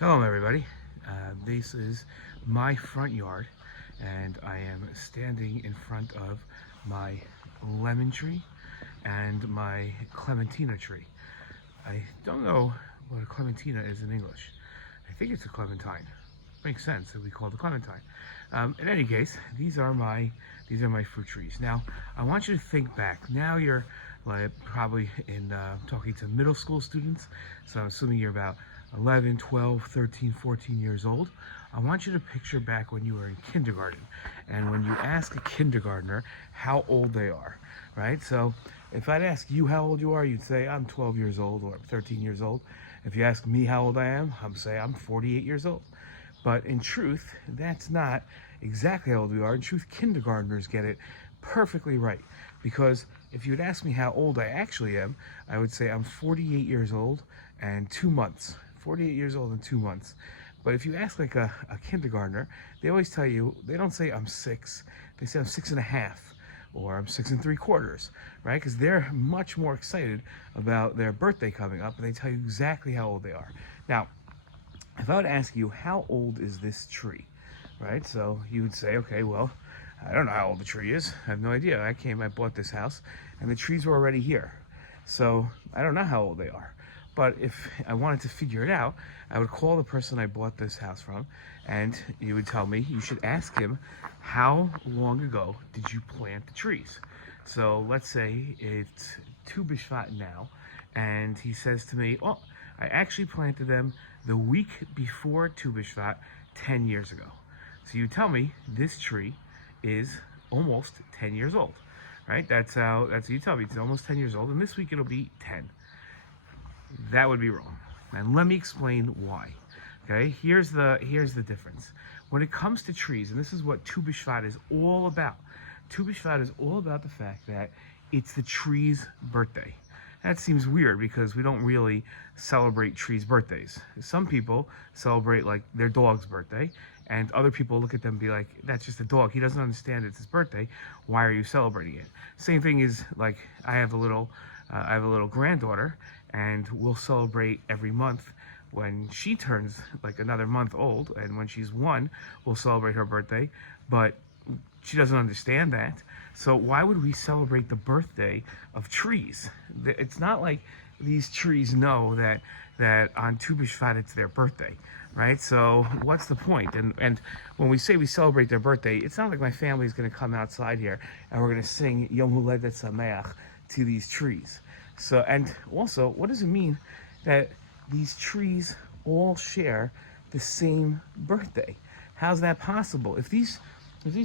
Shalom, everybody. This is my front yard, and I am standing in front of my lemon tree and my clementina tree. I don't know what a clementina is in English. I think it's a clementine. Makes sense that we call it a clementine. In any case, these are my fruit trees. Now, I want you to think back. Now you're like probably in talking to middle school students, so I'm assuming you're about 11, 12, 13, 14 years old. I want you to picture back when you were in kindergarten, and when you ask a kindergartner how old they are, right? So if I'd ask you how old you are, you'd say I'm 12 years old or I'm 13 years old. If you ask me how old I am, I'm say I'm 48 years old. But in truth, that's not exactly how old we are. In truth, kindergartners get it perfectly right. Because if you'd ask me how old I actually am, I would say I'm 48 years old and 2 months. 48 years old and 2 months. But if you ask like a kindergartner, they always tell you, they don't say I'm 6, they say I'm 6.5 or I'm 6 3/4, right? Because they're much more excited about their birthday coming up and they tell you exactly how old they are. Now, if I would ask you, how old is this tree, right? So you would say, okay, well, I don't know how old the tree is. I have no idea. I bought this house, and the trees were already here. So I don't know how old they are. But if I wanted to figure it out, I would call the person I bought this house from, and you would tell me, you should ask him, how long ago did you plant the trees? So let's say it's Tu B'Shvat now, and he says to me, oh, I actually planted them the week before Tu B'Shvat 10 years ago. So you tell me this tree is almost 10 years old, right? That's how you tell me. It's almost 10 years old, and this week it'll be 10. That would be wrong. And let me explain why. Okay, here's the difference. When it comes to trees, and this is what Tu B'Shvat is all about. Tu B'Shvat is all about the fact that it's the tree's birthday. That seems weird because we don't really celebrate trees' birthdays. Some people celebrate like their dog's birthday, and other people look at them and be like, that's just a dog. He doesn't understand it's his birthday. Why are you celebrating it? Same thing is like I have a little granddaughter, and we'll celebrate every month when she turns like another month old, and when she's 1, we'll celebrate her birthday. But she doesn't understand that. So why would we celebrate the birthday of trees? It's not like these trees know that on Tu B'Shvat it's their birthday, right? So what's the point? And when we say we celebrate their birthday, it's not like my family is going to come outside here and we're going to sing Yom Huledet Sameach to these trees. So, and also, what does it mean that these trees all share the same birthday? How's that possible? If these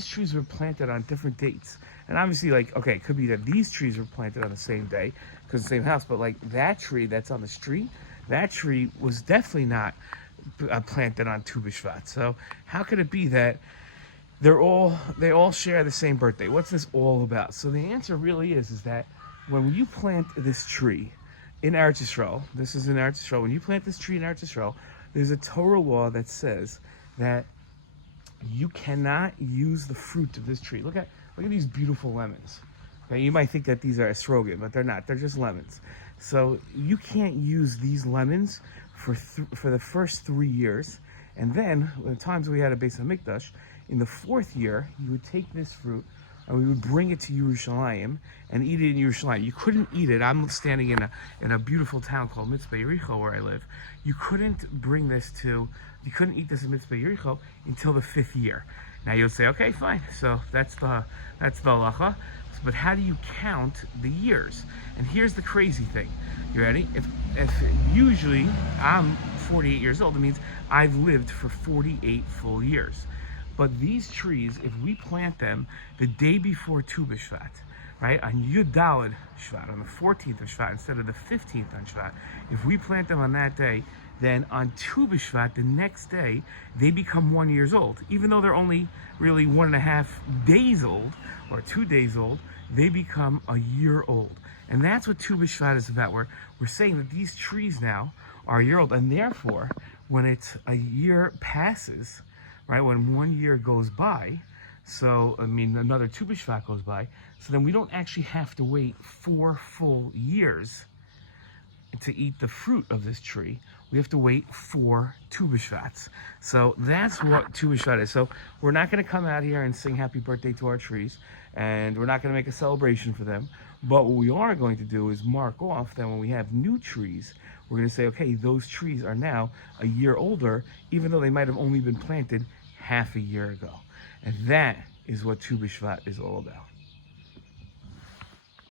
trees were planted on different dates, and obviously, like, okay, it could be that these trees were planted on the same day because the same house, but like that tree that's on the street, that tree was definitely not planted on Tu B'Shvat. So how could it be that they all share the same birthday? What's this all about? So the answer really is that when you plant this tree in Eretz Yisrael, this is in Eretz Yisrael, when you plant this tree in Eretz Yisrael, there's a Torah law that says that you cannot use the fruit of this tree. Look at these beautiful lemons. Okay, you might think that these are esrogim, but they're not. They're just lemons. So you can't use these lemons for the first 3 years, and then the times we had a Beis Hamikdash, in the 4th year, you would take this fruit and we would bring it to Yerushalayim and eat it in Yerushalayim. You couldn't eat it. I'm standing in a beautiful town called Mitzvah Yericho where I live. You couldn't eat this in Mitzvah Yericho until the 5th year. Now you'll say, okay, fine. So that's the halacha. But how do you count the years? And here's the crazy thing. You ready? If usually I'm 48 years old, it means I've lived for 48 full years. But these trees, if we plant them the day before Tu B'Shvat, right, on Yud Daled Shvat, on the 14th of Shvat instead of the 15th on Shvat, if we plant them on that day, then on Tu B'Shvat, the next day, they become 1 year old. Even though they're only really 1.5 days old, or 2 days old, they become a year old. And that's what Tu B'Shvat is about. We're saying that these trees now are a year old, and therefore, when it's a year passes, right, when 1 year goes by, so, I mean, another Tu B'Shvat goes by, so then we don't actually have to wait 4 full years to eat the fruit of this tree. we have to wait for Tu B'Shvat. So that's what Tu B'Shvat is. So we're not going to come out here and sing happy birthday to our trees, and we're not going to make a celebration for them. But what we are going to do is mark off that when we have new trees, we're going to say, okay, those trees are now a year older, even though they might have only been planted half a year ago. And that is what Tu B'Shvat is all about.